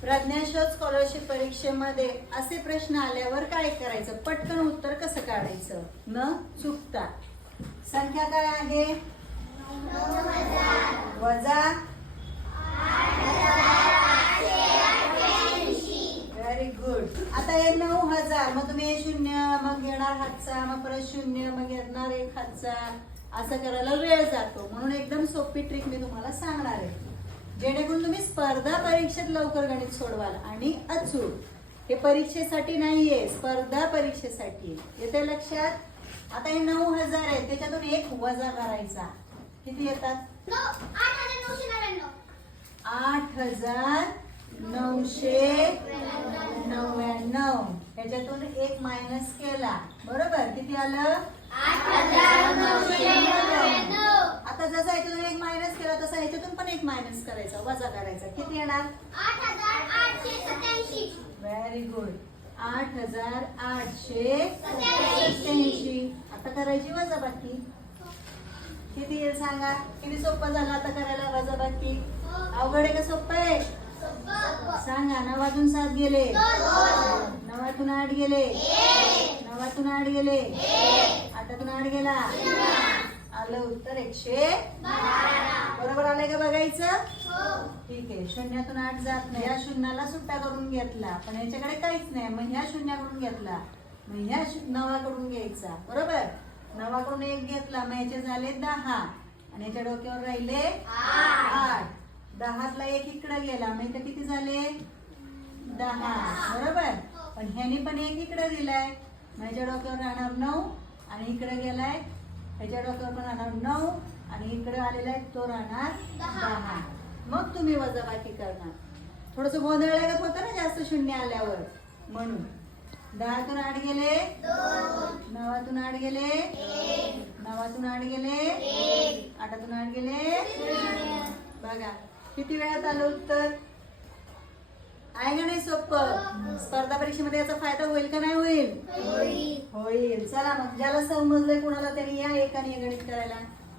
प्रज्ञाशोध scholarship परीक्षेमध्ये असे प्रश्न आल्यावर काय करायचं? पटकन उत्तर कसं काढायचं? न चुकता. संख्या काय आहे? वजा. व्हेरी गुड आता हे नऊ हजार. मग तुम्ही हे शून्य मग घेणार हातचा मग परत शून्य मग घेणार एक हातचा. असं करायला वेळ जातो. म्हणून एकदम सोपी ट्रिक मी तुम्हाला सांगणार आहे. जेणेकरून तुम्ही स्पर्धा परीक्षेत लवकर गणित सोडवाल. आणि अचूक. हे परीक्षेसाठी नाहीये स्पर्धा परीक्षेसाठी. येते लक्षात? आता हे नऊ हजार आहे त्याच्यातून एक वजा करायचा. किती येतात? आठ हजार नऊशे नव्याण्णव. ह्याच्यातून एक मायनस केला. बरोबर? किती आलं आता जसा ह्याच्यातून एक मायनस ह्याच्यातून पण एक मायनस करायचा वजा करायचा. किती येणार? व्हेरी गुड आठ हजार आठशे सत्याऐंशी. आता करायची वजा बाकी किती येईल सांगा? किती सोपं झालं आता करायला वजा बाकी अवघड आहे का सोपं आहे? सांगा नवातून सात गेले. नवातून आठ गेले. नवातून आठ गेले. आठातून आठ गेला. आलं उत्तर एकशे बरोबर आलंय का बघायचं ठीक आहे. शून्यातून आठ जात नाही. या शून्याला सुट्टा करून घेतला. पण याच्याकडे काहीच नाही. मग ह्या शून्याकडून घेतला. मग ह्या नवाकडून घ्यायचा. बरोबर? नवाकडून एक घेतला. मग याचे झाले दहा. आणि याच्या डोक्यावर राहिले आठ. दहातला एक इकडे गेला. मग इथं किती झाले? दहा. बरोबर? पण ह्याने पण एक इकडे दिलाय. याच्या डोक्यावर राहणार नऊ. आणि इकडे गेलाय ह्याच्या डोक्यावर पण राहणार नऊ आणि इकडे आलेला आहे तो राहणार दहा. मग तुम्ही वजाबाकी करणार. थोडस गोंधळ लागत होतं ना जास्त शून्य आल्यावर. म्हणून. दहातून आठ गेले. नवातून आठ गेले. नवातून आठ गेले. आठातून आठ गेले. बघा किती वेळात आलं उत्तर? आहे का नाही सोपं? स्पर्धा परीक्षेमध्ये याचा फायदा होईल का नाही होईल. होईल. चला मग ज्याला समजलंय कुणाला तरी या एकाने गणित करायला.